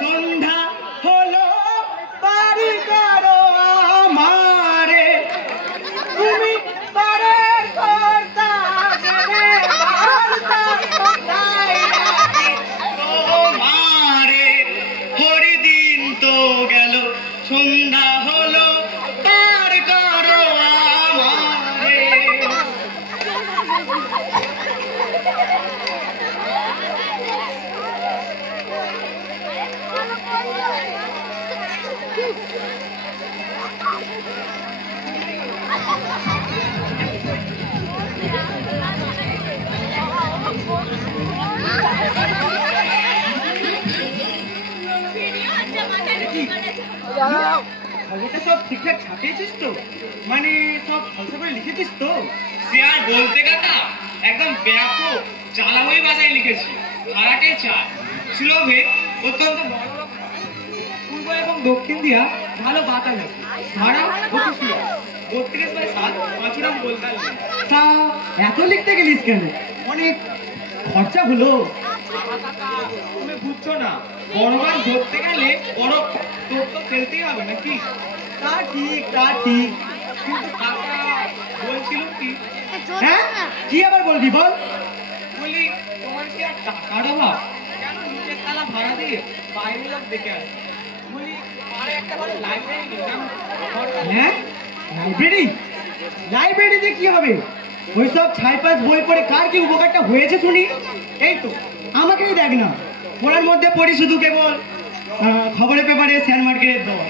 সন্ধ্যা হলো বাড়ি করো আমারে তুমি পারের কর্তা জেনে বার্তা তাই তোমারে হরিদিন তো গেল সন্ধ্যা হলো পার করো আমারে খবরটা সব ঠিকঠাক ছাপিয়েছিস তো? মানে সব খলসা করে লিখেছিস তো? সে আর বলতে কাকা, একদম ব্যাপক জ্বালাময়ী ভাষায় লিখেছি। ভাড়াটে চা সুলভে অত্যন্ত বড় পূর্ব এবং দক্ষিণ দিয়া ভালো বাতাস আছে। ভাড়া অতি সুলভ 32/7 পাঁচুরাম বলতাল। তা এত লিখতে গেলিস কেন? অনেক খরচা হলো। তুমি বুঝছো না, বড় মাছ ধরতে গেলে বড় তোর তো ফেলতেই হবে নাকি? তা ঠিক কিন্তু কাকা বলছিল কি? হ্যাঁ কি আবার বলবি বল? বলি তোমার কি আর টাকার অভাব? কেন নিচের তালা ভাড়া দিয়ে বাইরে লোক দেখে আসে? বলি আর একটা ভালো লাইব্রেরি নেই? হ্যাঁ লাইব্রেরিতে কি হবে? ওইসব ছাইপাস বই পড়ে কার কি উপকারটা হয়েছে শুনি? এই তো আমাকেই দেখ না, পড়ার মধ্যে পড়ি শুধু কেবল খবরের পেপারে শেয়ার মার্কেটের দর,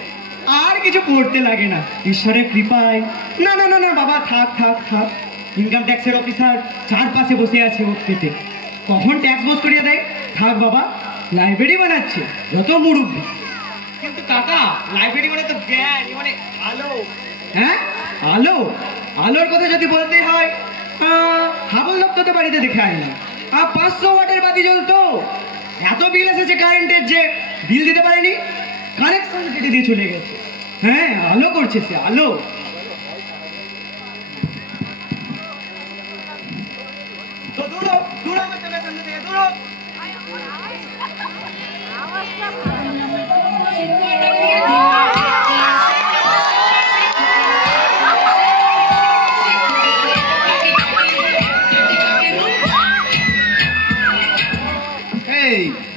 আর কিছু পড়তে লাগে না ঈশ্বরের কৃপায়। না না না না বাবা, থাক ইনকাম ট্যাক্সের অফিসার চারপাশে বসে আছে ওর পেটে, কখন ট্যাক্স বোঝ করিয়ে দেয়। থাক বাবা, লাইব্রেরি বানাচ্ছে যত মুরব্বী। কিন্তু কাকা লাইব্রেরি মানে তো জ্ঞান, মানে আলো। হ্যাঁ আলোর কথা যদি বলতে হয়, হাবল দপ্তর তো বাড়িতে দেখে আয় না, 500 ওয়াটের বাতি জ্বলতো, এত বিল এসেছে কারেন্টের যে বিল দিতে পারেনি, কানেকশন কেটে দিয়ে চলে গেছে। হ্যাঁ আলো করছে সে, আলো। তো দূর আমার চোখের সামনে থেকে দূর।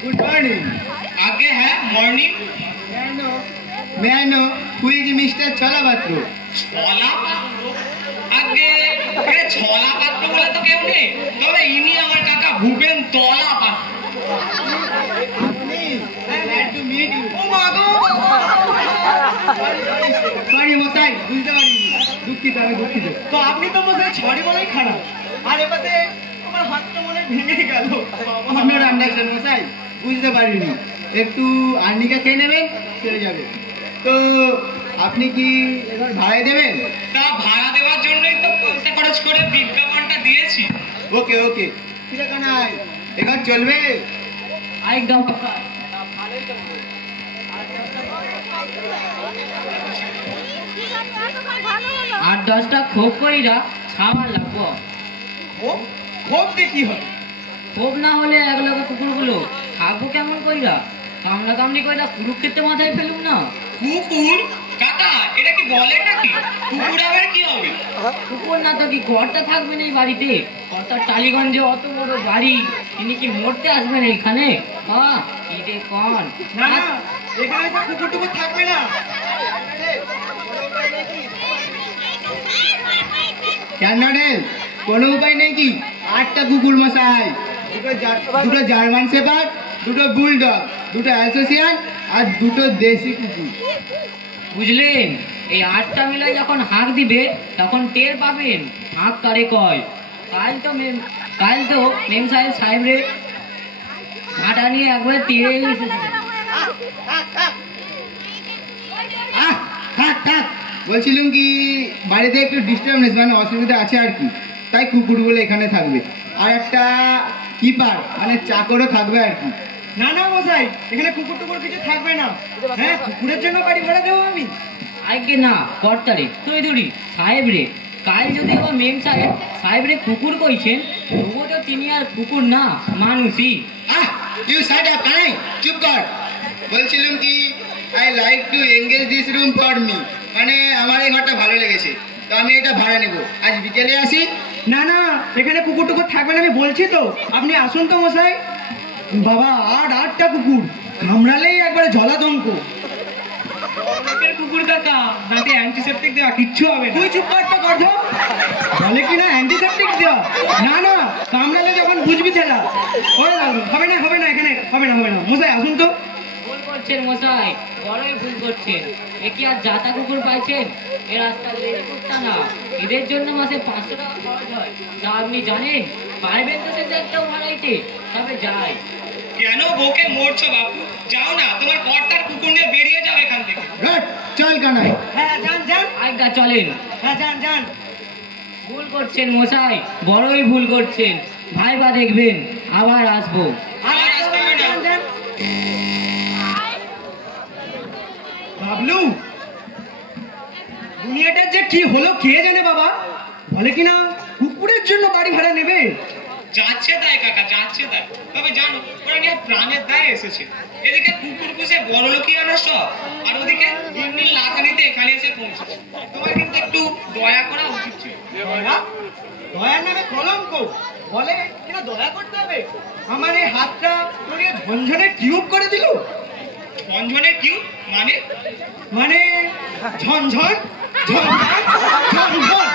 Good morning. আগে হ্যাঁ morning. May I know who is Mr. Chola Patro? ছলা পাত্র? আগে ছলা পাত্র বলে তো কেউ নেই, তবে ইনি আমার কাকা ভূপেন তলা পাত্র। Glad to meet you. Oh my God! Sorry মশাই, বুঝতে পারিনি, দুঃখিত। তো আপনি তো মশাই ছড়ি বলেই খারাপ, আর এবারে আমার হাতটা মনে ভেঙে গেল। আপনার আন্ডারস্ট্যান্ড মশাই, বুঝতে পারিনি, একটু আর্নিকা খেয়ে নেবেন চলে যাবে। তো আপনি কি এবার ভাড়ায় দেবেন? তা ভাড়া দেওয়ার জন্যই তো পয়সা খরচ করে বিজ্ঞাপনটা দিয়েছি। ওকে ঠিক আছে, নাই এবার চলবে একদম। 8-10টা খোপ কইরা খাবার লাগবো। খুব দেখি হয়, খোপ না হলে এক লগে কুকুরগুলো খাবো কেমন কইরা? কামড়া কামড়ি কইরা কুরুক্ষেত্রে মাথায় ফেলুম না। কুকুর? কাকা এটা কি বলে নাকি? কুকুর আবার কি হবে? কুকুর না তো কি ঘরটা থাকবে না এই বাড়িতে? কর্তার টালিগঞ্জে অত বড় বাড়ি, তিনি কি মরতে আসবেন এইখানে? কি রে কন? না এখানে তো কুকুর টুকুর থাকবে না। কেন রে, কোনো উপায় নেই কি? 8টা কুকুর মশাই, দুটো জার্মান শেপার্ড, দুটো বুলডগ, দুটো অ্যাসোসিয়ান আর দুটো দেশি কুকুর। বুঝলেন? এই 8টা মিলাই যখন হাঁক দিবে তখন টের পাবেন হাঁক কারে কয়। কাল তো মেম সাহেব রে ঘাটা নিয়ে একবারে তীরে এসেছিলেন। থাক বলছিলাম কি, বাড়িতে একটু ডিস্টার্বেন্স মানে অসুবিধা আছে আর কি, তাই কুকুরগুলো এখানে থাকবে, আর একটা কিপার মানে চাকরও থাকবে আর কি। না মশাই, এখানে কুকুর টুকুর কিছু থাকবে না। হ্যাঁ, কুকুরের জন্য বাড়ি ভাড়া দেবো আমি? আগে না কর্তারে তুই দুরি সাহেব রে, কাল যদি আবার মেম সাহেব রে কুকুর কইছেন, তবুও তো তিনি আর কুকুর না, মানুষই। ইউ সাইড আপ, চুপ কর। বলছিলাম কি I like to engage this room for me, মানে আমার এই ঘরটা ভালো লেগেছে, তো আমি এটা ভাড়া নেব। আজ বিকেলে আসি। না না, এখানে কুকুর টুকুর থাকবে না, আমি বলছি তো। আপনি আসুন তো মশাই। বাবা, আটটা কুকুর, কামড়ালেই একবারে জলাতঙ্ক। লোকের কুকুর কাকা, দাঁতে অ্যান্টিসেপটিক দেওয়া, কিচ্ছু হবে না। তুই চুপ করতে গর্ধ। বলে কি না অ্যান্টিসেপটিক দেওয়া? না না, কামড়ালে যখন বুঝবি ছেলা। হবে না হবে না, এখানে হবে না হবে না। মশাই আসুন তো। ভুল করছেন মশাই, বড়ই ভুল করছেন। এ কি আর জাতা কুকুর পাইছেন? এ রাস্তার লেডি কুত্তা না। এদের জন্য মাসে 500 টাকা খরচ হয়। তা আপনি জানেন? পারবেন তো সেটাও ভাড়াইতে? তবে যাই। কেন বউকে মরছো বাপু? যাও না, তোমার কর্তার কুকুর নিয়ে বেরিয়ে যাও এখান থেকে। রাট, চল কানাই। হ্যাঁ যান যান। আজ্ঞা চলেন। হ্যাঁ যান যান। ভুল করছেন মশাই, বড়ই ভুল করছেন। ভাইবা দেখবেন, আবার আসবো। আর আসতে হবে না। যান যান। বাবলু, দুনিয়াটার যে কি হলো কে জানে বাবা। বলে কিনা কুকুরের জন্য বাড়ি ভাড়া নেবে। যাচ্ছে তাই কাকা, যাচ্ছে তাই। তবে জানো, ওরা নিয়ে প্রাণের দায়ে এসেছে। এদিকে কুকুর পুষে বড় লোকই আনার সব, আর ওদিকে গিন্নির লাথানিতে এখানে এসে পৌঁছেছে। তোমার কিন্তু একটু দয়া করা উচিত ছিল। দয়া? দয়ার নামে কলঙ্ক। বলে কিনা দয়া করতে হবে। আমার এই হাতটা তোর ঝনঝনে টিউব করে দিল। ঝনঝনে কি মানে? মানে ঝনঝন ঝনঝন ঝনঝন,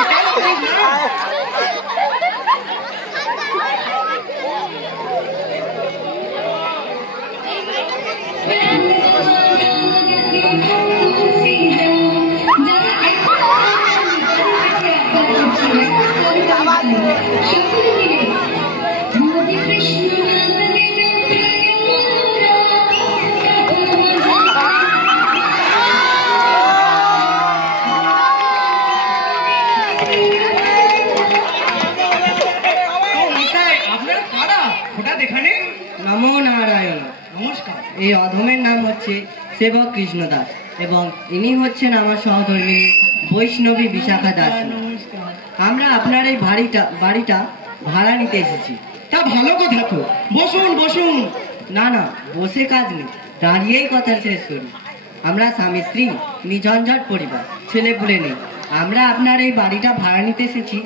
এটাই বলিস না? আপনার কারা ওটা দেখানে? নমো নারায়ণ। নমস্কার। এই অধমের নাম হচ্ছে সেবক কৃষ্ণ দাস এবং ইনি হচ্ছেন আমার সহধর্মিনী বৈষ্ণবী বিশাখা দাস। নমস্কার। আমরা আপনার এই বাড়িটা ভাড়া নিতে এসেছি। তা ভালো কথা তো, বসুন বসুন। না না, বসে কাজ নেই, দাঁড়িয়েই কথা শেষ করি। আমরা স্বামী স্ত্রী, নিঝঞ্ঝট পরিবার, ছেলে পুলে নেই। আমরা আপনার এই বাড়িটা ভাড়া নিতে এসেছি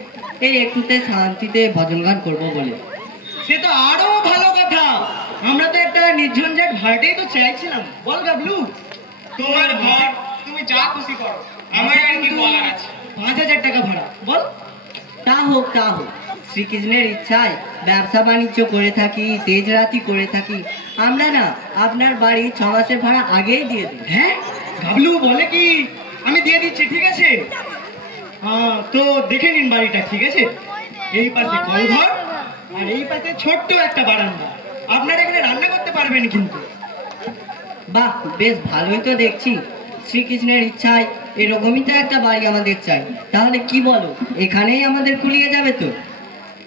এই একটুতে শান্তিতে ভজন গান করবো বলে। সে তো আরো ভালো কথা। আমরা তো একটা নির্ঝঞ্ঝাট ভাড়াটাই তো চাইছিলাম। বল গাবলু। তোমার ঘর, তুমি যা খুশি করো, আমার আর কি বলার আছে। 5000 টাকা ভাড়া। বল। তা হোক তা হোক, শ্রীকৃষ্ণের ইচ্ছায় ব্যবসা বাণিজ্য করে থাকি, তেজ রাতি করে থাকি। আমরা না আপনার বাড়ি 6 মাসের ভাড়া আগেই দিয়ে দিই। হ্যাঁ গাবলু বলে কি? আমি দিয়ে দিচ্ছি, ঠিক আছে? তো দেখে নিন বাড়িটা, ঠিক আছে? এই পাশে কলঘর আর এই পাশে ছোট্ট একটা বারান্দা। আপনারা এখানে রান্না করতে পারবেন কিন্তু। বাহ, বেশ ভালোই তো দেখছি। শ্রীকৃষ্ণের ইচ্ছায় এরকমই তো একটা বাড়ি আমাদের চাই। তাহলে কি বলো, এখানেই আমাদের কুলিয়ে যাবে তো?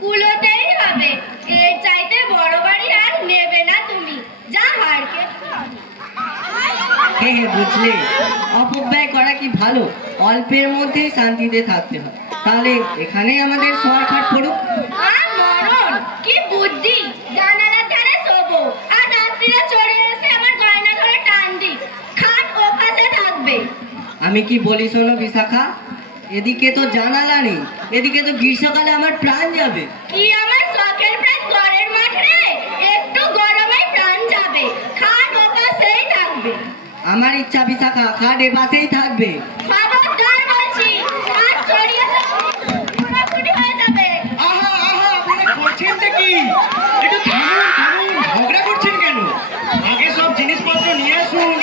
কুলোতেই হবে। এর চাইতে বড় বাড়ি আর নেবে না তুমি। যা হারকে। হে হে, বুঝলে, অপব্যয় করা কি ভালো? অল্পের মধ্যেই শান্তিতে থাকতে হয়। তাহলে এখানেই আমাদের শোয়ার খাট পড়ুক। আর মরণ কি বুদ্ধি! জানালার ধারে শোবো আর রাত্রিরা চড়ে এসে আমার গয়না ধরে টান দি। খাট ও পাশে থাকবে। আমি কি বলি শোনো বিশাখা, এদিকে তো জানালা নেই, এদিকে তো গ্রীষ্মকালে আমার প্রাণ যাবে। কি আমার শখের প্রাণ ঘরের মাঠ রে! একটু গরমে প্রাণ যাবে। খাট ও পাশেই থাকবে। আমার ইচ্ছা বিশাখা, খাট এ পাশেই থাকবে। খবরদার বলছি, খাট ছড়িয়ে পুরোপুরি হয়ে যাবে। আহা আহা, আপনারা করছেনটা কি? একটু থামুন থামুন, ঝগড়া করছেন কেন? আগে সব জিনিসপত্র নিয়ে আসুন,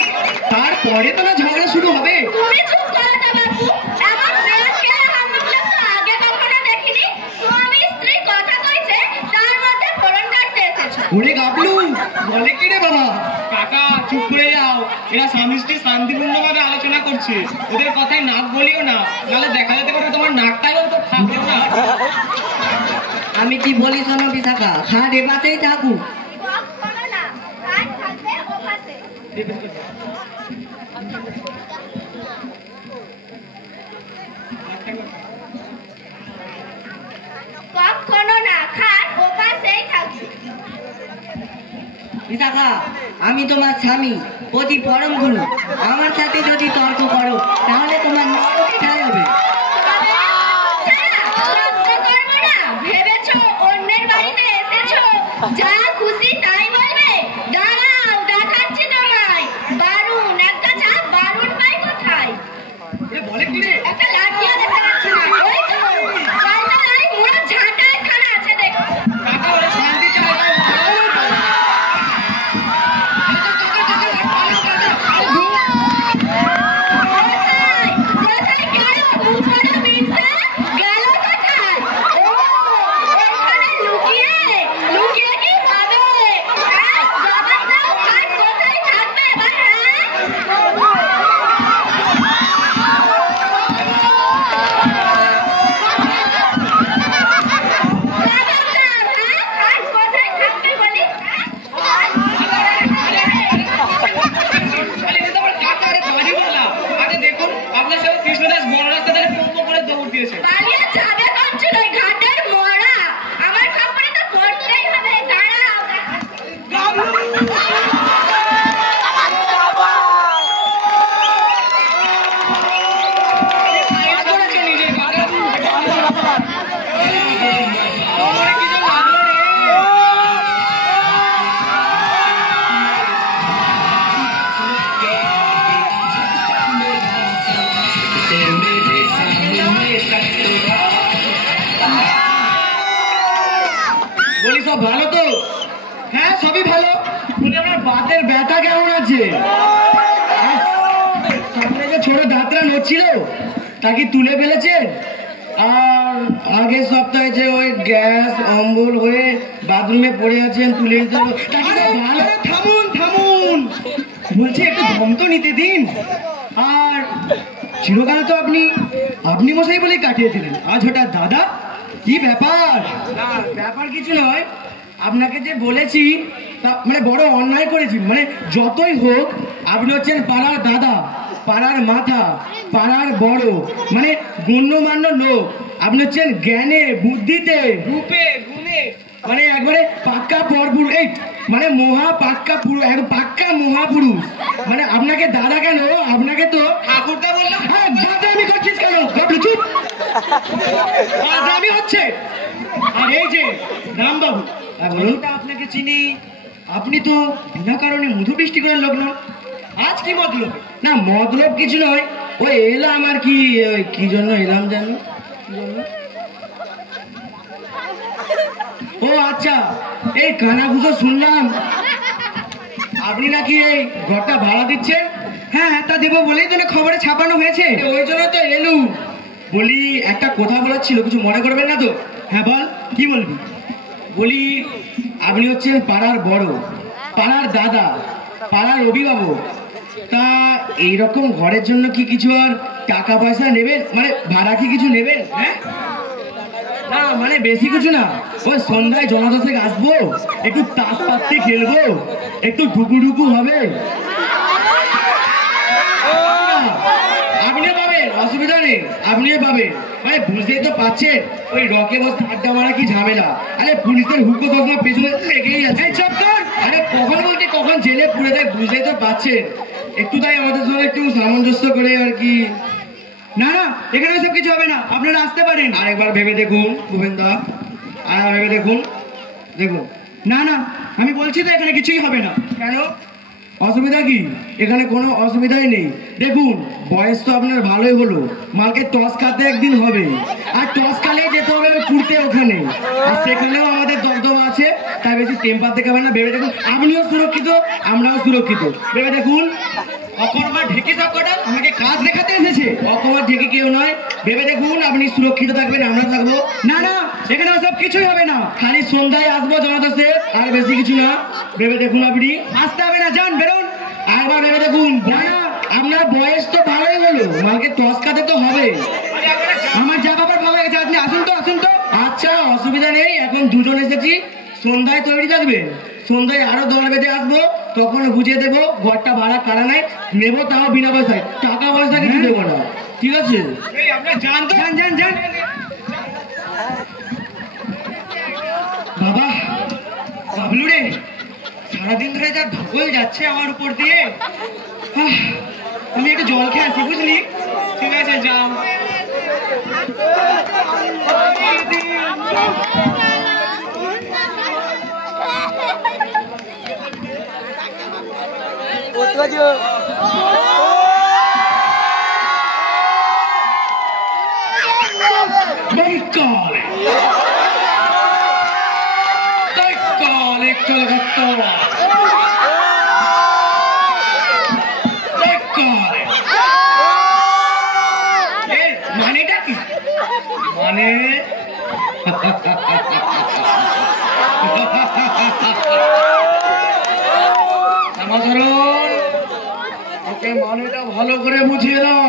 তারপরে তো না ঝগড়া শুরু হবে। তুমি চুপ করো তো বাপু। এমন মেয়েকে আমি তো আগে কখনো দেখিনি। স্বামী স্ত্রী কথা কইছে, তার মধ্যে ফোড়ন কাটতে এসেছো। ওরে গাবলু, বলে কি রে বাবা? কাকা চুপ করে যাও, এরা স্বামী স্ত্রী শান্তিপূর্ণভাবে আলোচনা করছে। ওদের কথায় নাক বলিও না, নাহলে দেখা যেতে পারে তোমার নাকটাই তো থাকবে না। আমি কি বলি শোনো বিশাখা, খাট এ পাশেই থাকুক। বক করো না, খাট থাকবে ও পাশে। কখনো না, খাট ও পাশেই থাকবে। বিশাখা, আমি তোমার স্বামী, অতি পরম গুরু। আমার সাথে যদি তর্ক করো তাহলে তোমার নরকে ঠাই হবে। ভেবেছো অন্যের বাড়িতে এসেছো, যা খুশি তাই বলবে? দাঁড়াও, দেখাচ্ছি তোমায়। বারুন একটা চা, বারুন পাই কোথায়? বলে কি রে? একটা লাঠিও দেখা যাচ্ছে না। ওই তো কলতলায় মুড়ো ঝাঁটায় খানা আছে, দেখো। কাকা ওরা শান্তি চায় না। কোথায় গেল? মুখ পড়ো মিনসা, গেল কোথায়? ও, ওখানে লুকিয়ে লুকিয়ে কি পাবে? হ্যাঁ, জবাব দাও, খাট কোথায় থাকবে এবার? আরে এটা তো আমার কাকা, আরে বাড়িওয়ালা। আরে দেখুন, আপনার সাথে কৃষ্ণদাস বড় রাস্তা ধরে পোঁ করে দৌড় দিয়েছে। পালিয়ে যাবে করছিল ওই ঘাটের মোড়া। আমার খবরে তো পড়তেই হবে। দাঁড়াও, কি করেছে নিজের কাকা? আমার কি যে লাগলো রে। বলি সব ভালো তো? হ্যাঁ, সবই ভালো। বলি আপনার বাতের ব্যথা কেমন আছে? সামনে যে ছোট দাঁতরা নড়ছিল তা কি তুলে ফেলেছেন? আর আগের সপ্তাহে যে ওই গ্যাস অম্বল হয়ে বাথরুমে পড়ে আছেন, তুলে নিতে হবে। তা কি সব ভালো? থামুন থামুন, বলছি একটু দম তো নিতে দিন। আর চিরকাল তো আপনি মশাই বলেই কাটিয়েছিলেন, আজ হঠাৎ দাদা, কি ব্যাপার? না, ব্যাপার কিছু নয়। আপনাকে যে বলেছি তা মানে বড় অন্যায় করেছি। মানে যতই হোক আপনি হচ্ছেন পাড়ার দাদা, পাড়ার মাথা, পাড়ার বড়, মানে গণ্যমান্য লোক। আপনি হচ্ছেন জ্ঞানে, বুদ্ধিতে, রূপে গুণে মানে একবারে পাক্কা পরপুরুষ, এই মানে মহা পাক্কা পাক্কা মহাপুরুষ। মানে আপনাকে দাদা কেন, আপনাকে তো ঠাকুরদা বললো। হ্যাঁ, বাদামি করছিস কেন? বাবলু চুপ। বাদামি হচ্ছে। আর এই যে রামবাবু, বলুন, আপনাকে চিনি, আপনি তো বিনা কারণে মধু বৃষ্টি করার লোক নন। আজ কি মতলব? না, মতলব কিছু নয়, ওই এলাম আর কি। ওই কি জন্য এলাম জানো? কি জন্য? ও আচ্ছা, এই কানাঘুষো শুনলাম আপনি নাকি এই ঘরটা ভাড়া দিচ্ছেন। হ্যাঁ, তা দেবো বলেই তো না খবরে ছাপানো হয়েছে, ওই জন্য তো এলু। বলি একটা কথা বলার ছিল, কিছু মনে করবেন না তো? হ্যাঁ বল, কি বলবি? বলি আপনি হচ্ছেন পাড়ার বড়, পাড়ার দাদা, পাড়ার অভিভাবক। তা এইরকম ঘরের জন্য কি কিছু আর টাকা পয়সা নেবেন? মানে ভাড়া কি কিছু নেবেন? হ্যাঁ, না মানে বেশি কিছু না, ওই সন্ধ্যায় জনাদশেক আসবো, একটু তাস পাত্তি খেলবো, একটু ঢুকু হবে। আপনিও পাবেন, অসুবিধা নেই, আপনিও পাবেন। মানে বুঝতেই তো পাচ্ছেন ওই রকে বসে আড্ডা মারা কি ঝামেলা। আরে পুলিশের হুকো সবসময় পেছনে লেগেই আছে। চক্কর, আরে কখন বলতে কখন জেলে পুড়ে দেয়, বুঝতেই তো পাচ্ছেন। একটু তাই আমাদের সঙ্গে একটু সামঞ্জস্য করে আর কি। না না, এখানে সব কিছু হবে না, আপনারা আসতে পারেন। আরেকবার ভেবে দেখুন গোবিন্দা, আর ভেবে দেখুন। দেখুন, না না, আমি বলছি তো এখানে কিছুই হবে না। কেন, অসুবিধা কি? এখানে কোনো অসুবিধাই নেই। দেখুন, বয়স তো আপনার ভালোই হলো, মালকে টস খাতে একদিন হবে, আর টস খালেই যেতে হবে পুড়তে ওখানে। আর সেখানেও আমাদের দবদবা আছে, তাই বেশি টেম্পার দেখাবে না। ভেবে দেখুন, আপনিও সুরক্ষিত, আমরাও সুরক্ষিত। ভেবে দেখুন। অকর্মা ঢেকে সব কটা আমাকে কাজ দেখাতে এসেছে। অকর্মা ঢেকে কেউ নয়, ভেবে দেখুন আপনি সুরক্ষিত থাকবেন, আমরা থাকবো। না না, এখানে সব কিছুই হবে না, খালি সন্ধ্যায় আসবো জনাদশে, আর বেশি কিছু না। ভেবে দেখুন, আপনি আসতে হবে না, যান বেরোন। আরেকবার ভেবে দেখুন। না, আপনার বয়স তো ভালোই হলো, মালকে টস খাতে তো হবে। আমার যা বাবার ভালো গেছে, আপনি আসুন তো, আসুন তো। আচ্ছা, অসুবিধা নেই, এখন দুজন এসেছি, সন্ধ্যায় তৈরি থাকবেন। সন্ধ্যায় আরো দল বেঁধে আসবো, তখন বুঝিয়ে দেবো ঘরটা ভাড়া কারা নাই, নেবো তাও বিনা পয়সায়, টাকা পয়সা কিছু দেবো না, ঠিক আছে? এই আপনার জান তো। যান যান যান। বাবা, বাবলু রে, সারাদিন ধরে যা ধকল যাচ্ছে আমার উপর দিয়ে, আমি একটু জল খেয়ে আসি, বুঝলি? ঠিক আছে, যাও। মানেটা কি? মানে ওকে মানেটা ভালো করে বুঝিয়ে দাও।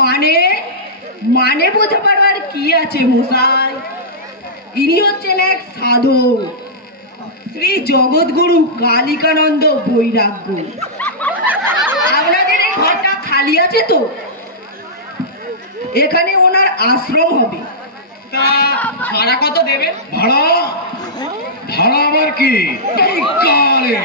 মানে মানে বোঝাবার আর কি আছে মশাই? ইনি হচ্ছেন এক সাধু, শ্রী জগৎগুরু কালিকানন্দ বৈরাগ্য। আপনাদের এই ঘরটা খালি আছে তো? এখানে ওনার আশ্রম হবে। তা ভাড়া কত দেবেন? ভাড়া? ভাড়া আবার কি? কালে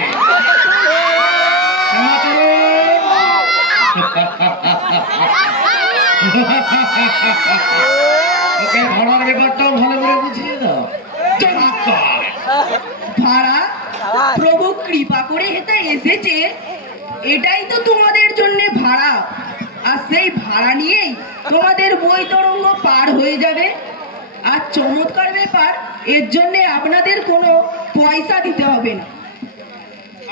ওকে ভাড়ার ব্যাপারটাও ভালো করে বুঝিয়ে দাও। ভাড়া? প্রভু কৃপা করে হেতা এসেছে, এটাই তো তোমাদের জন্য ভাড়া। আর সেই ভাড়া নিয়েই তোমাদের বৈতরঙ্গ পার হয়ে যাবে। আর চমৎকার ব্যাপার, এর জন্য আপনাদের কোনো পয়সা দিতে হবে না।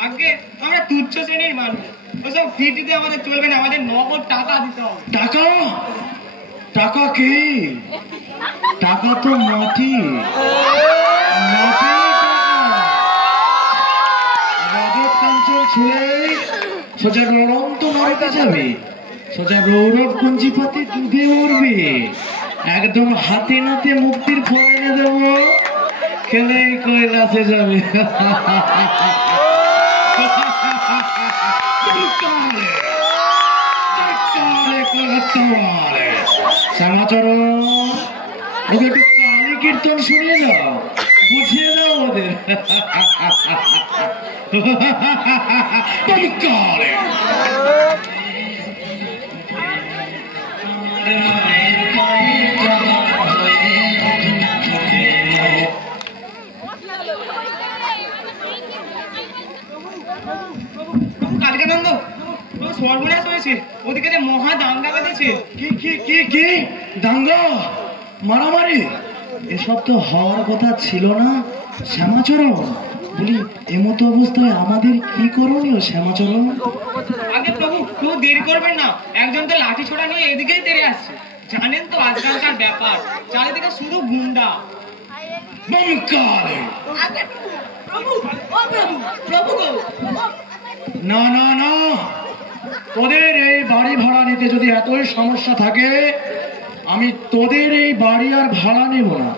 আগে আমরা তুচ্ছ শ্রেণীর মানুষ, ওসব ফি দিতে আমাদের চলবে না, আমাদের নগদ টাকা দিতে হবে। টাকা? টাকা কি? টাকা তো মাটি, মাটি রাজত কাঞ্চন ছেলে সোজা রড়ন্ত নরকে যাবে, সোজা রৌরব কুঞ্জিপাতি দুধে উঠবে, একদম হাতে নাতে মুক্তির ফল এনে দেবো, খেলে কৈলাসে যাবে। শ্যামাচরণ, ওকে একটু কালী কীর্তন শুনিয়ে দাও, বুঝিয়ে দাও ওদের। কালিকানন্দ, সর্বনাশ হয়েছে, ওদিকে যে মহা দাঙ্গা বেঁধেছে। কি কি কি কি দাঙ্গা, মারামারি? এসব তো হওয়ার কথা ছিল না শ্যামাচরণ। বলি এমতো অবস্থায় আমাদের কি করণীয় শ্যামাচরণ? আগে প্রভু, কেউ দেরি করবেন না, একজন তো লাঠি ছোড়া নিয়ে এদিকেই তেড়ে আসছে। জানেন তো আজকালকার ব্যাপার, চারিদিকে শুধু গুন্ডা। না না না, তোদের এই বাড়ি ভাড়া নিতে যদি এতই সমস্যা থাকে, আমি তোদের এই বাড়ি আর ভাড়া নেব না।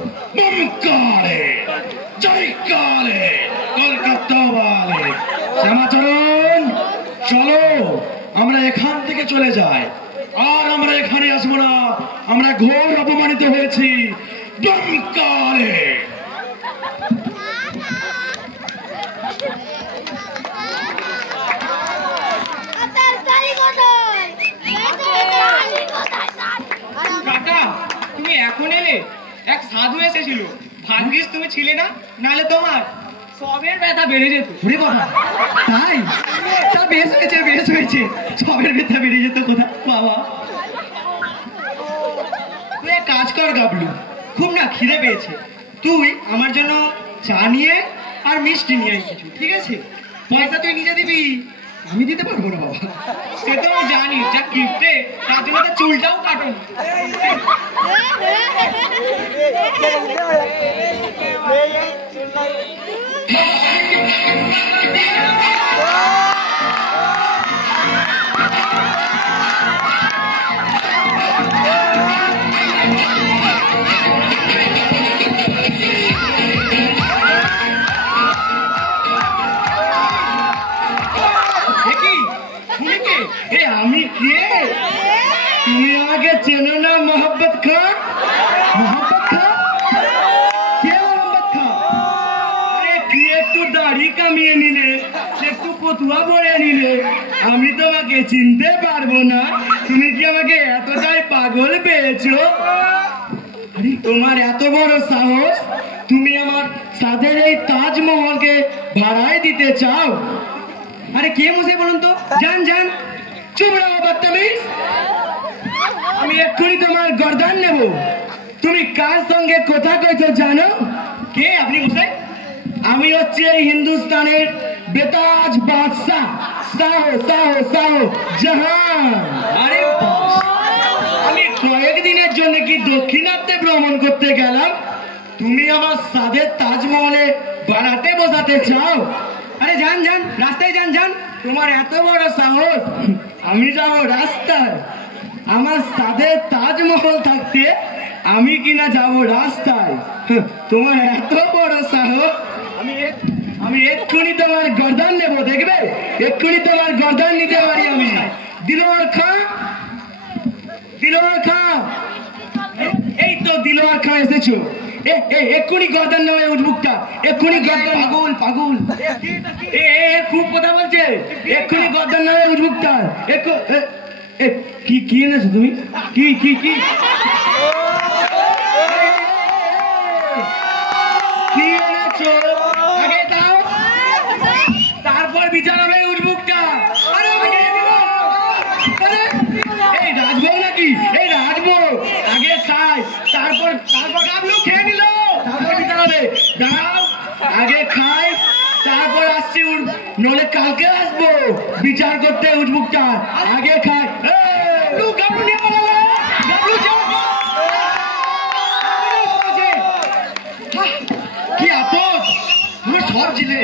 কলকাতা বালে শ্যামাচরণ, চলো আমরা এখান থেকে চলে যাই, আর আমরা এখানে আসবো না, আমরা ঘোর অপমানিত হয়েছি। ডমকালে কাকা, তুমি এখন এলে? এক সাধু এসেছিল, ভাগ্যিস তুমি ছিলে না, নালে তোমার সবের ব্যথা বেড়ে যেত। ওরে বাবা, তাই? তা বেশ হয়েছে, বেশ হয়েছে, সবের ব্যথা বেড়ে যেত কোথা বাবা। তুই এক কাজ কর গাবলু, খুব না খিদে পেয়েছে, তুই আমার জন্য চা নিয়ে আর মিষ্টি নিয়ে আয় কিছু, ঠিক আছে? পয়সা তুই নিজে দিবি, আমি দিতে পারবো না বাবা। সে তো আমি জানি, যা কিপটে, তার জন্য তো চুলটাও কাটো। আমি কে? তুমি আমাকে চেনো না? মোহাম্মদ খান? মোহাম্মদ খান কে? কামিয়ে নিলে, একটু পতুয়া পরে নিলে, আমি তোমাকে চিনতে পারবো না? তুমি কি আমাকে এতটাই পাগল পেয়েছো? আরে তোমার এত বড় সাহস, তুমি আমার সাদের এই তাজমহলকে ভাড়ায় দিতে চাও? আরে কে মশাই বলুন তো? যান যান। চুপ রাখো বদতমিজ, আমি এক্ষুনি তোমার গর্দান নেব। তুমি কার সঙ্গে কথা কইছো জানো? কে আপনি মশাই? আমি হচ্ছে এই হিন্দুস্তানের বেতাজ বাদশাহ শাহ শাহ শাহ জাহান। আরে বাস, আমি কয়েকদিনের জন্য কি দক্ষিণাত্যে ভ্রমণ করতে গেলাম, তুমি আমার সাদের তাজমহলে বাড়াতে বসাতে চাও? আরে যান যান, রাস্তায় যান যান। তোমার এত বড় সাহস, আমি যাবো রাস্তায়? আমার সাদের তাজমহল থাকতে আমি কিনা যাবো রাস্তায়? তোমার এত বড় সাহস, আমি এক্ষুনি তোমার গর্দান নেব, দেখবে? এক্ষুনি তোমার গর্দান নিতে পারি আমি। দিলওয়ার খাঁ, দিলওয়ার খাঁ, এই তো দিলওয়ার খাঁ এসেছো। এক্ষুনি গর্দান নেবে উঠবুকটা, এক্ষুনি গর্দান। পাগল পাগল। খুব কথা বলছে, এক্ষুনি গর্দান নেবে উঠবুকটা। কি কি এনেছো তুমি? কি কি কি কি এনেছো? আগে দাও, তারপর বিচার হবে উঠবুকটা। এই রাজবউ নাকি? এই রাজবউ, আগে খাই, তারপর তারপর গাবলু খেয়ে নিল, তারপর বিচার হবে। দাঁড়াও, আগে খাই, তারপর আসছি, নলে কালকে আসবো বিচার করতে উঠবুকটা। আগে খাই। গাবলু নিয়ে পালালো, গাবলু কি আপদ! পুরো সব জিলে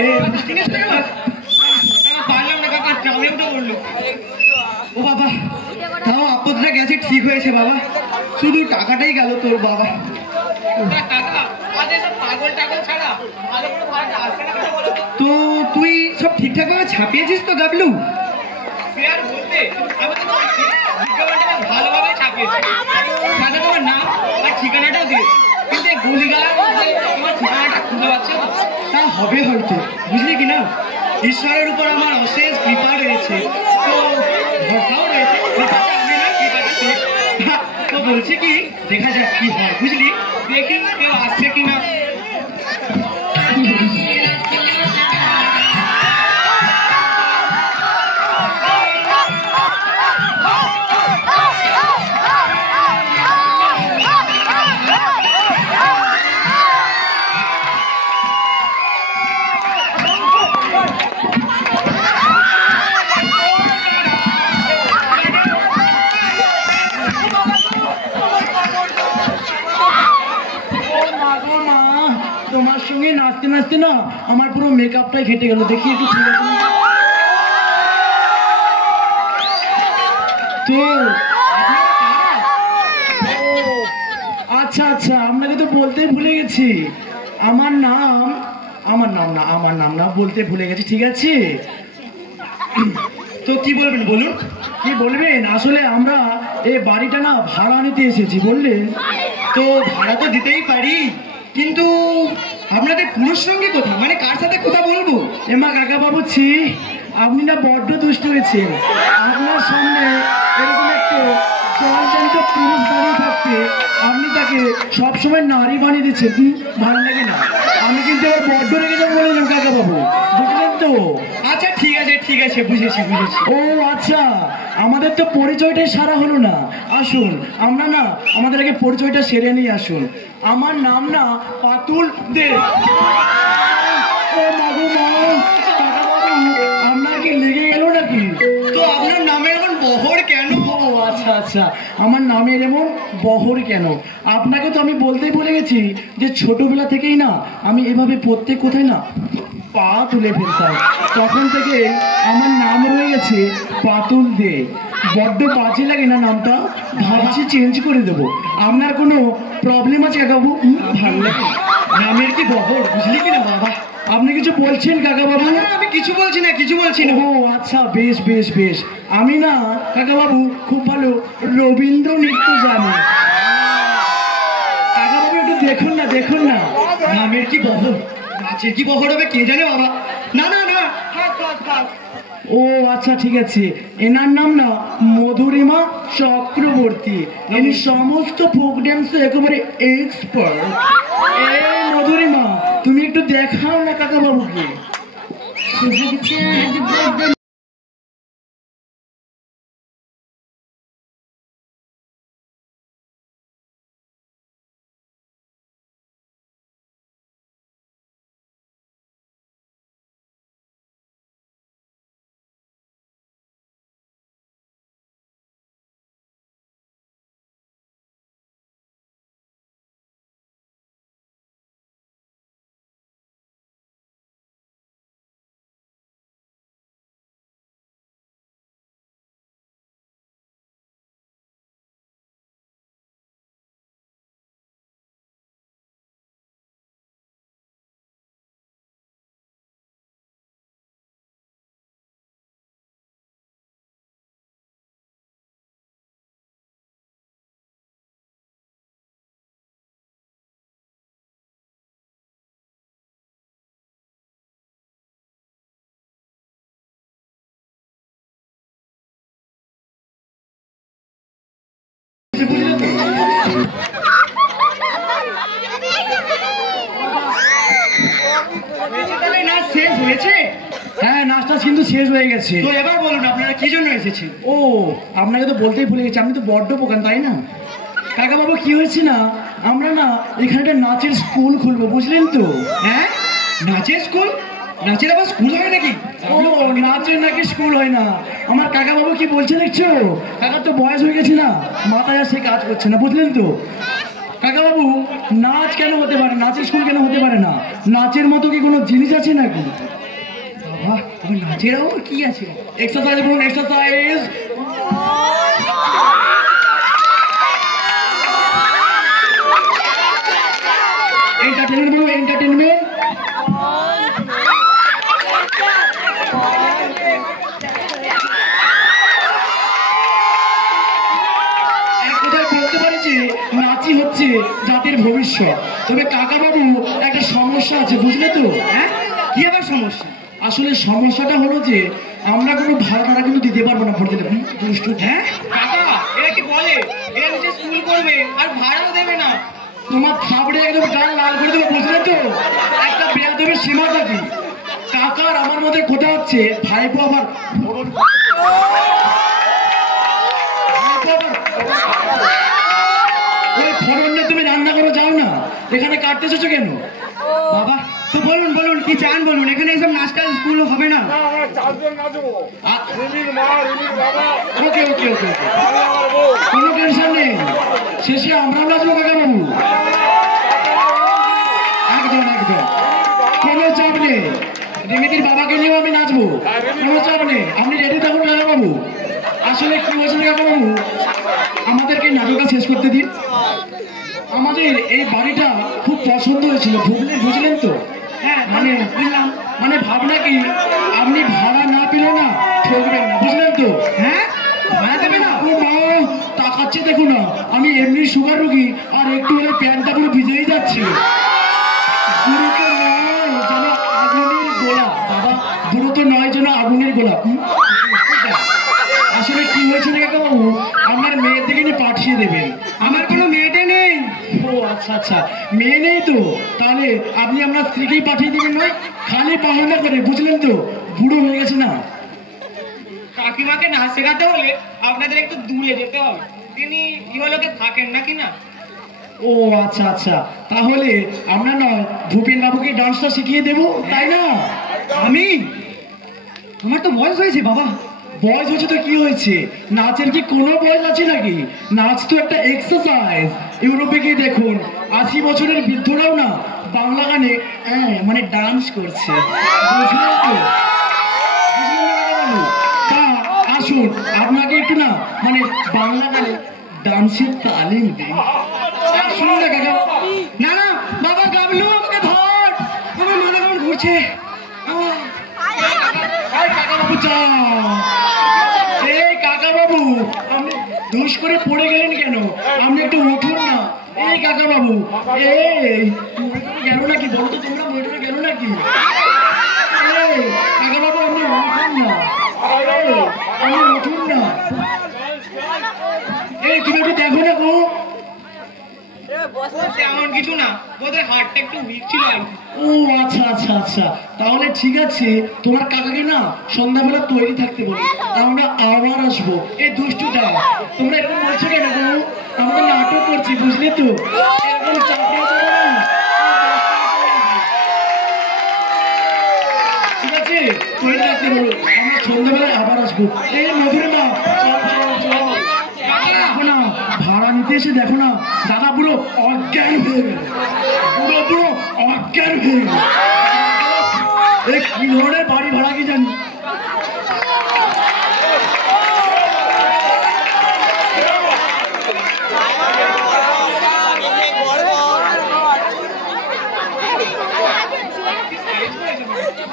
পারলাম না কাকা, ট্রামে উঠে পড়লো। ও বাবা, তাও আপদটা গেছে, ঠিক হয়েছে বাবা। শুধু টাকাটাই গেল তোর বাবা। কাকা, আজ এসব পাগল টাগল ছাড়া ভালো করে ভাড়াটা আসবে না কেন বলো তো? তো তুই সব ঠিকঠাক ভাবে ছাপিয়েছিস তো গাবলু? সে আর বলতে, আমি তো তোমার বিজ্ঞাপনটা ভালোভাবে ছাপিয়েছি। সাথে তোমার নাম আর ঠিকানাটাও দিয়েছি, কিন্তু এই গুলিগালার মধ্যে তোমার ঠিকানাটা খুঁজে পাচ্ছে না। তা হবে হয়তো, বুঝলি কি না? ঈশ্বরের উপর আমার অশেষ কৃপা রয়েছে, তো ভরসাও রয়েছে। কৃপাটা আমি না, কৃপাটা সে। তো বলছি কি, দেখা যাক কি হয়, বুঝলি? দেখি কেউ আসছে কিনা। তোমার সঙ্গে নাচতে নাচতে না আমার পুরো মেকআপটাই ফেটে গেল। দেখি একটু ঠিক আছে তো? আচ্ছা আচ্ছা, আপনাকে তো বলতে ভুলে গেছি, আমার নাম না বলতে ভুলে গেছি, ঠিক আছে? তো কি বলবেন বলুন? কি বলবেন? আসলে আমরা এই বাড়িটা না ভাড়া নিতে এসেছি, বললেন তো ভাড়া তো দিতেই পারি, কিন্তু আপনাদের পুরুষ সঙ্গে কোথায়, মানে কার সাথে কথা বলবো? এমা কাকা বাবুছি, আপনি না বড্ড দুষ্ট হয়েছেন। আপনার সামনে এরকম একটা জলজান্ত পুরুষ দাঁড়িয়ে থাকতে আপনি তাকে সবসময় নারী বানিয়ে দিচ্ছেন, ভালো লাগে না। আমি কিন্তু এবার বড্ড রেগে যাবো বললাম কাকা বাবু, বুঝলেন তো? আচ্ছা ঠিক আছে ঠিক আছে, বুঝেছি বুঝেছি। ও আচ্ছা, আমাদের তো পরিচয়টাই সারা হলো না। আসুন আমরা না আমাদের আগে পরিচয়টা সেরে নিয়ে আসুন। আমার নাম না পাতুল দে। ও মাগো মা, কাকা বাবু আপনার কি লেগে গেল নাকি? তো আপনার নামে এখন বহর কেন? ও আচ্ছা আচ্ছা, আমার নামের এমন বহর কেন? আপনাকে তো আমি বলতেই ভুলে গেছি যে ছোটবেলা থেকেই না আমি এভাবে প্রত্যেক কোথায় না পা তুলে ফেলতাম, তখন থেকে আমার নাম রয়ে গেছে পাতুল দে। বড্ড বাজে লাগে না নামটা? ভাবছি চেঞ্জ করে দেবো। আপনার কোনো প্রবলেম আছে কাকাবাবু? ভালো লাগে নামের কি বহর, বুঝলি কি না বাবা? আপনি কিছু বলছেন কাকাবাবু? না, আমি কিছু বলছি না, কিছু বলছি না। ও আচ্ছা, বেশ বেশ বেশ। আমি না কাকাবাবু খুব ভালো রবীন্দ্র নৃত্য জানি। কাকাবাবু একটু দেখুন না, দেখুন না। নামের কি বহর, নাচের কি বহর হবে কে জানে বাবা। না না না, থাক থাক থাক। ও আচ্ছা ঠিক আছে, এনার নাম না মধুরিমা চক্রবর্তী, ইনি সমস্ত ফোক ড্যান্সে একেবারে এক্সপার্ট। এই মধুরিমা, তুমি একটু দেখাও না কাকা বাবুকে। তাহলে নাচ শেষ হয়েছে? হ্যাঁ, নাচটা কিন্তু শেষ হয়ে গেছে। তো এবার বলুন আপনারা কি জন্য এসেছেন? ও, আপনাকে তো বলতেই ভুলে গেছি, আপনি তো বড্ড বোকান, তাই না? কাকা বাবু, কি হয়েছে না, আমরা না এখানে একটা নাচের স্কুল খুলবো, বুঝলেন তো? হ্যাঁ, নাচের স্কুল? নাচের আবার স্কুল হয় নাকি? ও, নাচের নাকি স্কুল হয় না? আমার কাকা বাবু কি বলছে দেখছো? কাকার তো বয়স হয়ে গেছে না, মাথায় আর সে কাজ করছে না, বুঝলেন তো? কাকা বাবু, নাচ কেন হতে পারে, নাচের স্কুল কেন হতে পারে না? নাচের মতো কি কোনো জিনিস আছে নাকি? বাবা, তবে নাচের আবার কি আছে? এক্সারসাইজ বলুন, এক্সারসাইজ। এন্টারটেনমেন্ট বলুন, এন্টারটেনমেন্ট। এক কথায় বলতে পারি যে নাচই হচ্ছে জাতির ভবিষ্যৎ। তবে কাকা বাবু, একটা সমস্যা আছে, বুঝলে তো? হ্যাঁ, কি আবার সমস্যা? আসলে সমস্যাটা হলো যে আমরা কোনো ভাড়া টাড়া কিন্তু দিতে পারবো না ভোট দিলে। দুষ্টু। হ্যাঁ, কাকা এরা কি বলে, এরা নিজে স্কুল করবে আর ভাড়াও দেবে না। তোমার থাবড়ে একদম গান লাল করে দেবো, বুঝলে তো? একটা বেয়াদবের সীমা থাকি। কাকার আমার মধ্যে কথা হচ্ছে, ভাইপো আবার ওই ফরনে তুমি রান্না করে যাও না, এখানে কাটতে এসেছো কেন? বাবা, তো বলুন বলুন কি চান বলুন, এখানে এইসব নাচটা স্কুল হবে না। ওকে ওকে ওকে, কোনো টেনশন নেই, শেষে আমরাও নাচবো কাকা বাবু। একদম একদম, কোনো চাপ নেই। রিমিতির বাবাকে নিয়েও আমি নাচবো, কোনো চাপ নেই, আপনি রেডি থাকুন কাকা বাবু। আসলে কি হয়েছে কাকা বাবু, আমাদেরকে নাটকটা শেষ করতে দিন। আমাদের এই বাড়িটা খুব পছন্দ হয়েছিল, বুঝলেন তো? হ্যাঁ, মানে বুঝলাম। মানে ভাবনা কি, আপনি ভাড়া না পেলে না ঠকবেন না, বুঝলেন তো? হ্যাঁ, ভাড়া দেবে না? ও মা, তাকাচ্ছে দেখো না, আমি এমনি সুগার রোগী, আর একটু হলে প্যান্টটা পুরো ভিজেই যাচ্ছে। দ্রুত নয় যেন আগুনের গোলা, বাবা, দ্রুত নয় যেন আগুনের গোলা। আসলে কি হয়েছে কাকা বাবু, আপনার মেয়ের দিকে নিয়ে পাঠিয়ে দেবেন। আমার কোনো মেয়েটে নেই। ও আচ্ছা আচ্ছা, মেয়ে নেই তো? তাহলে আপনি আপনার স্ত্রীকেই পাঠিয়ে দিবেন, নয় খালি বাহানা করে, বুঝলেন তো? বুড়ো হয়ে গেছে না। কাকিমাকে নাচ শেখাতে হলে আপনাদের একটু দূরে যেতে হবে, তিনি ইহলোকে থাকেন নাকি না। ও আচ্ছা আচ্ছা, তাহলে আমরা নয় ভূপেন বাবুকে ডান্সটা শিখিয়ে দেবো, তাই না? আমি? আমার তো বয়স হয়েছে বাবা। বয়স হয়েছে তো কি হয়েছে, নাচের কি কোনো বয়স আছে নাকি? নাচ তো একটা এক্সারসাইজ। ইউরোপে গিয়ে দেখুন, 80 বছরের বৃদ্ধরাও না বাংলা গানে মানে ডান্স করছে, বুঝলেন তো? বুঝলেন না কাকা বাবু? তা আসুন, আপনাকে একটু না মানে বাংলা গানে ডান্সের তালিম দিই। আসুন না কাকা। না না বাবা, গাবলু আমাকে ধর, আমার মাথা কেমন ঘুরছে। কাকা বাবু এই কাকা বাবু, আপনি ধুস করে পড়ে গেলেন কেন? আপনি একটু উঠুন না। এই কাকা বাবু, এই গেল নাকি, বলো তো তোমরা মনিটরে গেল নাকি? এই একটু দেখো না গো। তেমন কিছু না, বোধহয় হাতটা একটু উইক ছিল আর কি। ও আচ্ছা আচ্ছা আচ্ছা, তাহলে ঠিক আছে, তোমার কাকাকে না সন্ধ্যাবেলা তৈরি থাকতে বলো, আমরা আবার আসবো। এই দুষ্টুটা, তোমরা এরকম বলছো কেন গো? আমরা নাটক করছি, বুঝলে তো? এরকম চাপিয়ে দেবো না। ঠিক আছে, তৈরি থাকতে বলো, আমরা সন্ধ্যাবেলায় আবার আসবো। এই মধুরে না, চল চল চল। দেখো না, ভাড়া নিতে এসে দেখো না, দাদা পুরো অজ্ঞান হয়ে গেল, পুরো অজ্ঞান হয়ে গেল। এই কি ধরনের বাড়ি ভাড়া কি জানি।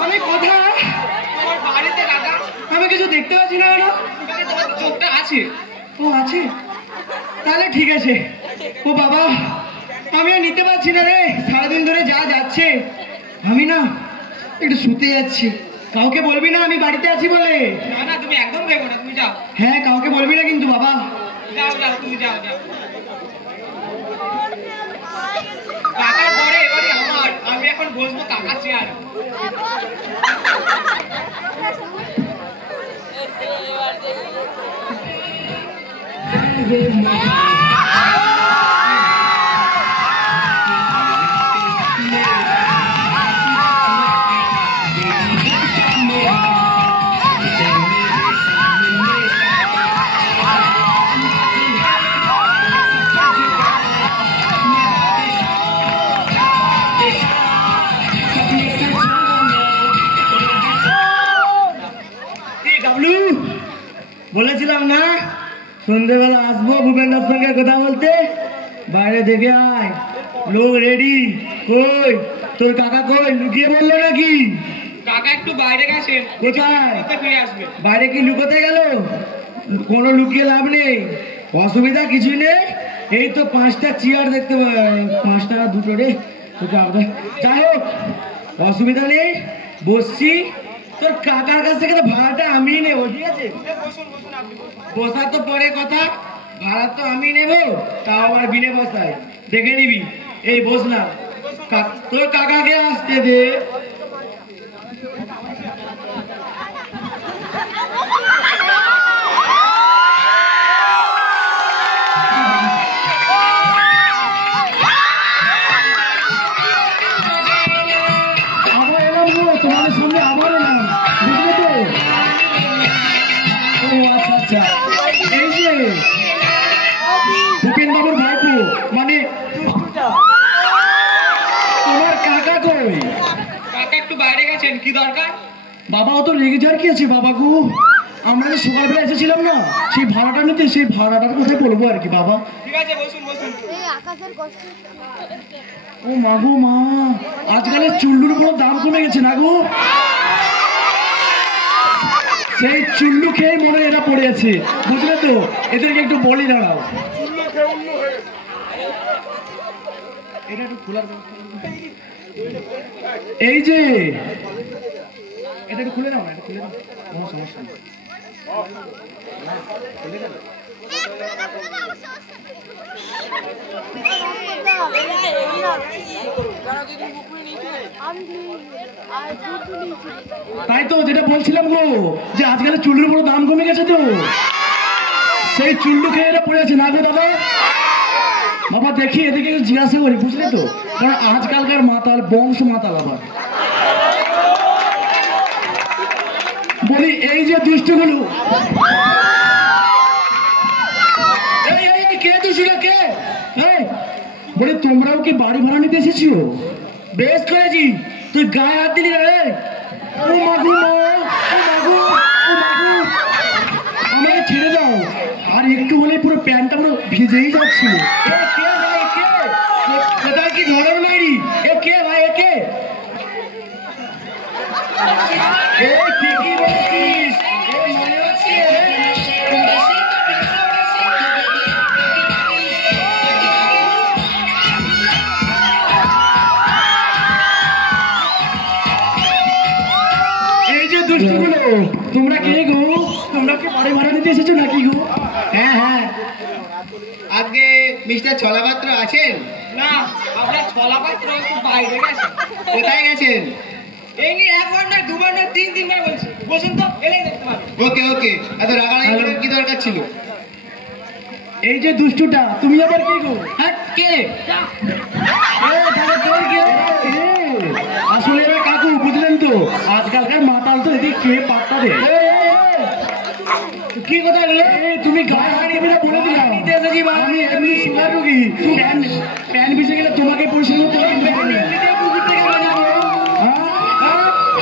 আমি কোথায়? তোমার বাড়িতে দাদা। আমি কিছু দেখতে পাচ্ছি না কেন? তোমার চোখটা আছে। ও আছে, তাহলে ঠিক আছে। ও বাবা, আমি আর নিতে পারছি না রে, সারাদিন ধরে যা যাচ্ছে। আমি না একটু শুতে যাচ্ছি। কাউকে বলবি না আমি বাড়িতে আছি বলে। না না, তুমি একদম ভেবো না, তুমি যাও হ্যাঁ, কাউকে বলবি না কিন্তু বাবা। যাও যাও, তুমি যাও যাও। কাকার পরে এবারে আমার, আমি এখন বসবো কাকার চেয়ারে। ডাবলু, বলেছিলাম না সন্ধ্যেবেলা আসবো ভূপেন্দ্রের সঙ্গে কথা বলতে। বাইরে দেখে আয়, লোক রেডি। কই তোর কাকা, কই লুকিয়ে বললো নাকি? কাকা একটু বাইরে গেছেন, কোথায়? ফিরে আসবে। বাইরে কি লুকোতে গেল? কোনো লুকিয়ে লাভ নেই, অসুবিধা কিছু নেই। এই তো 5টা চেয়ার দেখতে, 5টা 2টো রে। যাই হোক, অসুবিধা নেই, বসছি। তোর কাকার কাছ থেকে তো ভাড়াটা আমি নেবো, ঠিক আছে? বসা তো পরে কথা, ভাড়া তো আমি নেবো, তাও আবার বিনে বসায়। দেখে নিবি। এই বস না, তোর কাকাকে আসতে দে। আবার এলাম গো, তোমাদের সামনে আবার এলাম, বুঝলে তো? ও আচ্ছা আচ্ছা, এই যে ভূপেন বাবুর ভাইপো, মানে তোমার কাকা কই? কাকা একটু বাইরে গেছেন, কি দরকার? বাবা অত রেগে যাওয়ার কি আছে বাবা গো? আমরা যে সকালবেলা এসেছিলাম না সেই ভাড়াটা নিতে, সেই ভাড়াটার কোথায় বলবো আর কি বাবা। ঠিক আছে, বসুন বসুন। ও মা গো মা, আজকালের চুল্লুর কোনো দাম কমে গেছে না গো? সেই চুল্লু খেয়ে মনে হয় এরা পড়ে আছে, বুঝলে তো? এদেরকে একটু বলি, দাঁড়াও। এটা একটু খোলার ব্যবস্থা করো। এই যে এটা একটু খুলে নাও, এটা খুলে নাও, কোনো সমস্যা নেই। তাই তো যেটা বলছিলাম গো, যে আজকালের চুল্লুর বড় দাম কমে গেছে তো, সেই চুল্লু খেয়ে এরা পড়ে আছে না গো দাদা? বাবা দেখি এদিকে জিজ্ঞাসা করি, বুঝলে তো? কারণ আজকালকার মাতাল বংশ মাতাল। আবার বলি, এই যে দুষ্টগুলো, কে দুষ্টুরা কে? বলি তোমরাও কি বাড়ি ভাড়া নিতে এসেছো? বেশ করেছি, তুই গায়ে হাত দিলি রে। ও মাগু মা, ও মাগু, ও মাগু, আমাকে ছেড়ে দাও। আর একটু হলে পুরো প্যান্টটা পুরো ভিজেই যাচ্ছিল। কে ভাই, কে? কোথায় কি ধরো মাইরি? এ কে ভাই, এ কে? ঠিকই বলছিস, মনে হচ্ছে তোমরা কে গো? তোমরা কি বাড়ি ভাড়া নিতে এসেছো নাকি গো? হ্যাঁ হ্যাঁ, আগে মিস্টার ছলাপাত্র আছেন? না, আপনার ছলাপাত্র একটু বাইরে গেছে। কোথায় গেছেন? এই নিয়ে একবার নয়, দুবার নয়, তিনবার বলছি। বসুন তো, এলেই দেখতে পাবেন। ওকে ওকে, এত রাগারাগি করার কি দরকার ছিল? এই যে দুষ্টুটা, তুমি আবার কি গো? হ্যাঁ, কে? আসলে এরা কাকু, বুঝলেন তো, আজকালকার মাতাল তো, এদিকে কে পাত্তা দেয়? কি কথা বলে? তুমি গায়ে হারিয়ে দিলে বলে দিলাম। আমি এমনি সুগার রোগী, প্যান ভিজে গেলে তোমাকে পরিষ্কার করতে হবে।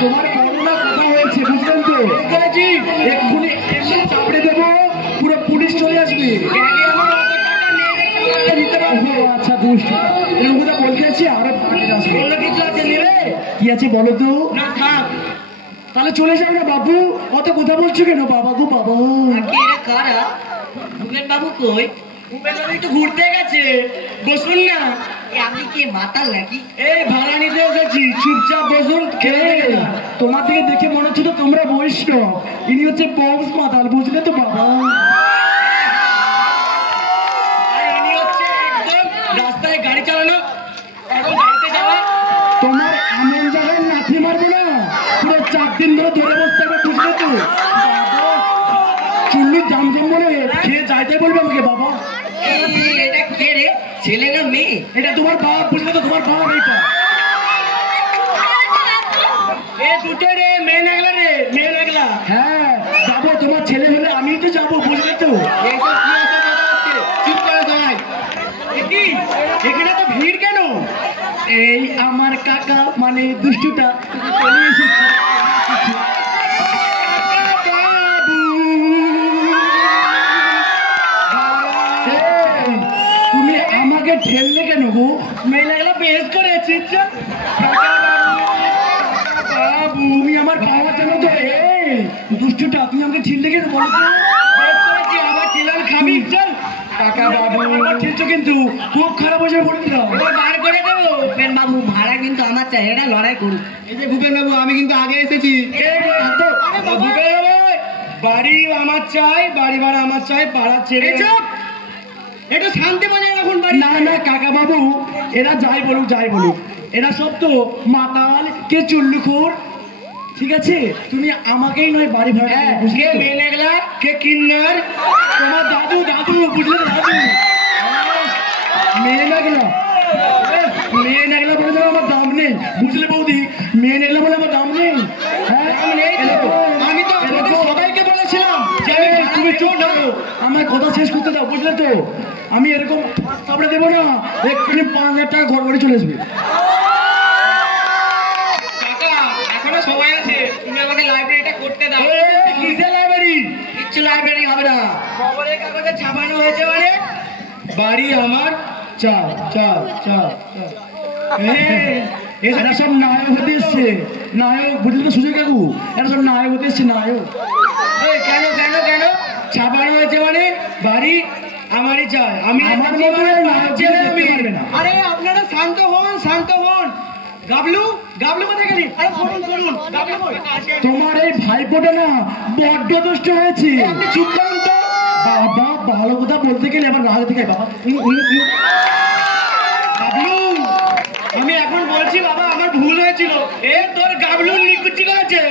তোমার করোনা কথা হয়েছে, বুঝলেন তো? এক্ষুনি এমনি চাপড়ে দেবো, পুরো পুলিশ চলে আসবে। আচ্ছা দুষ্ট, এরকম কথা বলতে আছি, আরো কিছু আছে নেবে? কি আছে বলো তো? না থাক, তাহলে চলে যাও না বাবু, অত কথা বলছো কেন? বাবা গো বাবা, কি রে কারা? ভূপেন বাবু কই? ভূপেন বাবু একটু ঘুরতে গেছে, বসুন না। আপনি কি মাতাল নাকি? এই ভাড়া নিতে এসেছি, চুপচাপ বসুন, খেয়ে তোমার দিকে দেখে মনে হচ্ছে তো তোমরা বৈষ্ণব, ইনি হচ্ছে বংশ মাতাল, বুঝলে তো বাবা? ইনি হচ্ছে একদম রাস্তায় গাড়ি চালানো, এখন গাড়িতে যাওয়া। তোমার এমন জায়গায় লাথি মারবো না, পুরো 4 দিন ধরে ধরে বসতে হবে, বুঝলে তো? চুল্লির জাম জাম বলে খেয়ে যাইতে বলবে আমাকে বাবা। এটা কে রে, ছেলে না মেয়ে? এটা তোমার বাপ, বুঝলে তো? তোমার বাপ এটা। এ দুটো রে, মেয়ে লাগলা রে, মেয়ে লাগলা। হ্যাঁ যাবো, তোমার ছেলে হলে আমি তো যাবো, বুঝলে তো? এইসব কি হচ্ছে কথা হচ্ছে? চুপ করে সবাই। কি এখানে তো ভিড় কেন? এই আমার কাকা মানে দুষ্টুটা চলে এসেছে। এই, তুমি আমাকে ঠেললে কেন গো? মেয়ে লাগলা বেশ করে চিৎচা। বাবু, তুমি আমার বাবা জানো তো? এই দুষ্টুটা, তুমি আমাকে ঠেললে কেন বলো তো? বেশ করেছি, আবার চিলাল খাবি, চল। কাকা বাবু, আমার ঠেলছো কিন্তু খুব খারাপ হয়ে যাবে, বলে দিলাম। এবার বার করে দেবো। ভূপেন বাবু ভাড়া কিন্তু আমার চাই, এটা লড়াই করুক। এই যে ভূপেন বাবু, আমি কিন্তু আগে এসেছি। ভূপেন বাবু, বাড়ি আমার চাই, বাড়ি ভাড়া আমার চাই, পাড়া ছেড়ে। একটু শান্তি বজায় রাখুন বাড়ি। না না কাকা বাবু, এরা যাই বলুক যাই বলুক, এরা সব তো মাতাল, কে চুল্লুখোর, ঠিক আছে? তুমি আমাকেই নয় বাড়ি ভাড়া দেবে, বুঝলে কে তো? মেয়ে লাগলা, কে কিন্নার? তোমার দাদু দাদু, বুঝলে তো? দাদু মেয়ে লাগলা, মেয়ে লাগলা বলে দেবো আমার দাম নেই, বুঝলে বৌদি? মেয়ে লাগলা বলে আমার দাম নেই। হ্যাঁ, আমি তো আপনাদের সবাইকে বলেছিলাম যে তুমি চোর না, আমার কথা শেষ করতে দাও, বুঝলে তো? আমি এরকম সামনে দেবো না, এক্ষুনি 5,000 টাকা ঘর বাড়ি চলে আসবে। কাকা, এখনো সময় আছে, তুমি আমাকে লাইব্রেরিটা করতে দাও। কিসের লাইব্রেরি? কিচ্ছু লাইব্রেরি হবে না। খবরের কাগজে ছাপানো হয়েছে মানে বাড়ি আমার চাল চাল চাল চাল। এরা সব নায়ক হতে এসছে, নায়ক, বুঝলি তো সুযোগ কাকু? এরা সব নায়ক হতে এসছে, নায়ক। এই কেন কেন কেন ছাপানো হয়েছে মানে বাড়ি আমারই চাই, আমি আমার এসেছি মতো মানে নায়ক ছেলে দেখতে আমি। পারবে না। আরে আপনারা শান্ত হন, শান্ত হন। গাবলু, গাবলু কোথায় গেলি? আরে শুনুন শুনুন, গাবলু কই? তোমার এই ভাইপোটা না বড্ড দুষ্ট হয়েছে। আপনি চুপ করুন তো। বাবা, ভালো কথা বলতে গেলে আবার রাগ থেকে বাবা। গাবলু, আমি এখন বলছি বাবা, আমার ভুল হয়েছিল। এ তোর গাবলু নিকুচি করেছে।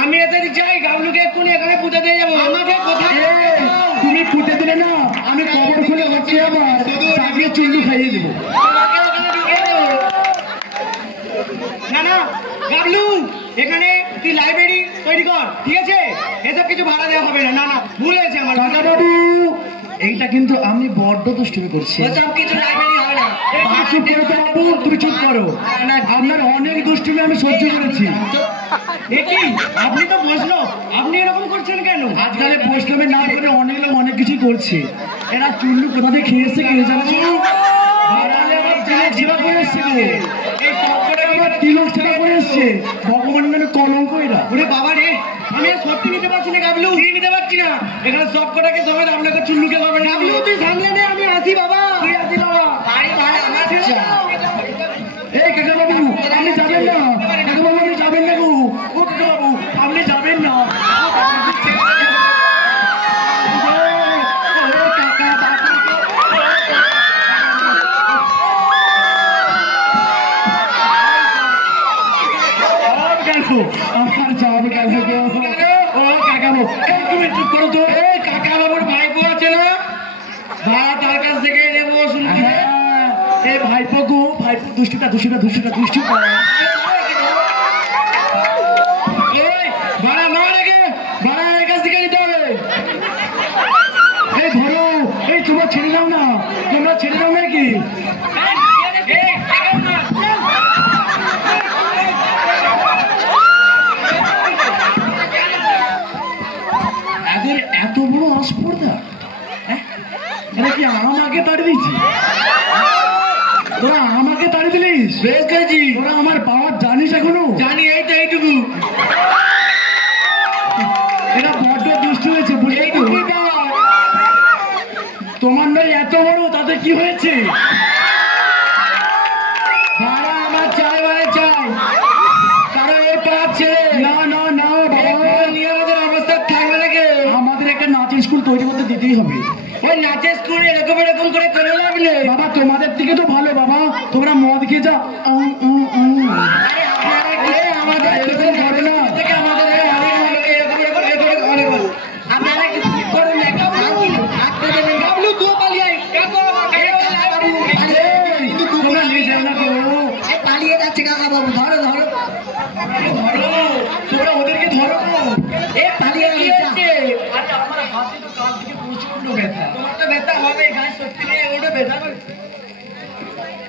আমি এতে যাই, গাবলুকে এক্ষুনি এখানে পুজো দিয়ে যাবো। আমাকে কোথায়? তুমি পুঁতে দিলে না, আমি কবর খুলে হচ্ছে আমার চাকরি চুল্লু খাইয়ে দেবো। তোমাকে ওখানে ঢুকিয়ে দেবো। না না গাবলু, এখানে তুই লাইব্রেরি তৈরি কর, ঠিক আছে? এসব কিছু ভাড়া দেওয়া হবে না। না না, ভুল হয়েছে আমার। কাকা বাবু, এইটা কিন্তু আমি বড্ড দুষ্টুমি করছি। ওসব কিছু লাইব্রেরি হবে না। বাবা, চুপ করো তো বাবু, তুমি চুপ করো। আপনার অনেক দুষ্টুমি আমি সহ্য করেছি। এ কি, আপনি তো বৈষ্ণব, আপনি এরকম করছেন কেন? আজকাল বৈষ্ণবের নাম করে অনেক লোক অনেক কিছু করছে। এরা চুল্লু কোথা থেকে খেয়েছে কে জানো? বাড়ালে আবার জেলে জিবা করে এসছে গো। এই সবকটা আবার তিলক ছাড়া করে এসছে, ভগবানের নামে কলঙ্ক এরা। ওরে বাবা রে, আমি আর সত্যি নিতে পারছি না গাবলু, নিতে পারছি না। এখানে সব কটাকে সবাই আপনাকে চুল্লুকে করবেন। গাবলু তুই সামনে নে, আমি আসি বাবা, তুই আসি বাবা। বাড়ি ভাড়া আমার চাই। এই কাকা বাবু, আপনি যাবেন না? কাকা বাবু, আপনি যাবেন না গো? ও কাকা বাবু, আপনি যাবেন না? ও কাকা বাবু, গো, আমার জব গেল গো। ও কাকাবু, এই তুমি চুপ করো তো। এই কাকাবাবুর ভাইপো আছে না, ভাড়া তার কাছ থেকে নেবো শুনছি। এই ভাইপো গো, ভাইপো দুষ্টুটা। এই ভাড়া মার আগে, ভাড়া এর কাছ থেকে নিতে হবে। এই ধরো, এই তোমরা ছেড়ে দাও না, তোমরা ছেড়ে দাও নাকি? এদের এত বড় অস্পর্ধা, এরা কি আমাকে তাড়ি দিয়েছি? তোরা আমাকে তাড়ি দিলিস? বেশ করেছি। তোরা আমার পাওয়ার জানিস এখনো? জানি, এই তো এইটুকু। এরা বড্ড দুষ্ট হয়েছে, এইটুকুই পাওয়া। তোমার নয় এত বড়, তাতে কি হয়েছে? ভাড়া আমার চাই, মানে চাই, কারণ ওর পাওয়ার ছেলে। না বাবা, নিয়ে আমাদের অবস্থা থাকবে নাকি? আমাদের একটা নাচের স্কুল তৈরি করতে দিতেই হবে। ওই নাচের স্কুল এরকম করে করে লাগলে বাবা, তোমাদের থেকে তো ভালো বাবা, তোমরা মদ খেয়ে যাও। আমাদের এরকম করে না, আপনারা কি করুন না, তোমরা নিয়ে যাও না, পালিয়ে যাচ্ছে কাকা বাবু। ধরো তোমরা ওদেরকে ধরো। এ পালিয়ে গিয়েছে। আমার হাতে তো কাল থেকে প্রচন্ড ব্যথা। তোমার তো ব্যথা হবে, গায়ে শক্তি নেই, ওটা ব্যথা করে।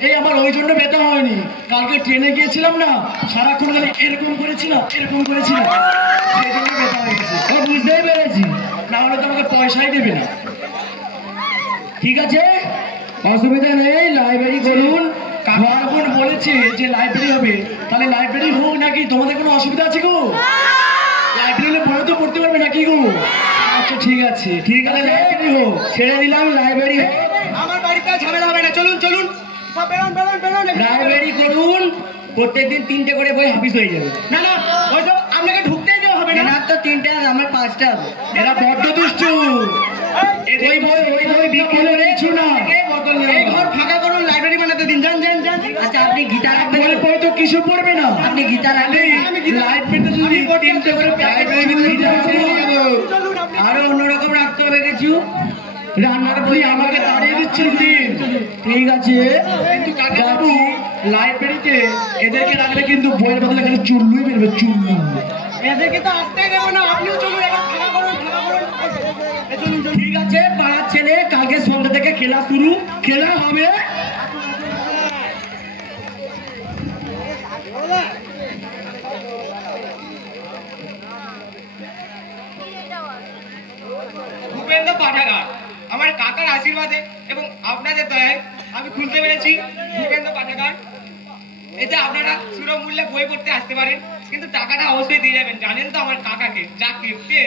এই আমার ওই জন্য ব্যথা হয়নি, কালকে ট্রেনে গিয়েছিলাম না, সারাক্ষণ খালি এরকম করেছিলাম সেই জন্য ব্যথা হয়ে গেছে। ও বুঝতেই পেরেছি, না হলে তো আমাকে পয়সাই দেবে না। ঠিক আছে, অসুবিধা নেই, লাইব্রেরি করুন। কাকুন বলেছে যে লাইব্রেরি হবে, তাহলে লাইব্রেরি হোক নাকি? তোমাদের কোনো অসুবিধা আছে গো? লাইব্রেরি বই তো পড়তে পারবে নাকি গো? আচ্ছা ঠিক আছে, লাইব্রেরি হোক, ছেড়ে দিলাম, লাইব্রেরি হোক। আমার বাড়িতে ঝামেলা হবে না, চলুন সব বেরোন। লাইব্রেরি করুন, প্রত্যেকদিন 3টে করে বই হাফিজ হয়ে যাবে। না ওইসব আপনাকে ঢুকতেই দেওয়া হবে না। এনার তো 3টে, আমার 5টা হবে। এরা বড্ড দুষ্টু। ওই বই বিক্রি হলে কিছু না। এই ঘর ফাঁকা করুন, লাইব্রেরি বানাতে দিন। যান। আচ্ছা, আপনি গিটার রাখবেন? বই তো কিছু পড়বে না। আপনি গিটার রাখবেন? লাইব্রেরিতে যদি 3টে করে প্যাকেট আরো অন্যরকম রাখতে হবে কিছু। রান্নার বই আমাকে তাড়িয়ে দিচ্ছেন দিন। ঠিক আছে, কিন্তু কাকাবাবু লাইব্রেরিতে এদেরকে রাখলে কিন্তু বইয়ের বদলে খালি চুল্লুই বেরবে, চুল্লু। এদেরকে তো আসতেই দেবো না, আপনিও চলুন, এবার ফাঁকা করুন। ঠিক আছে, পাড়ার ছেলে, কালকে সন্ধ্যা থেকে খেলা শুরু, খেলা হবে। ভূপেন্দ্র পাঠাগার আমার কাকার আশীর্বাদে এবং আপনাদের দয়ায় আমি খুলতে পেরেছি ভূপেন্দ্র পাঠাগার। এতে আপনারা সুলভ মূল্যে বই পড়তে আসতে পারেন, কিন্তু টাকাটা অবশ্যই দিয়ে যাবেন। জানেন তো আমার কাকাকে যা কিনতে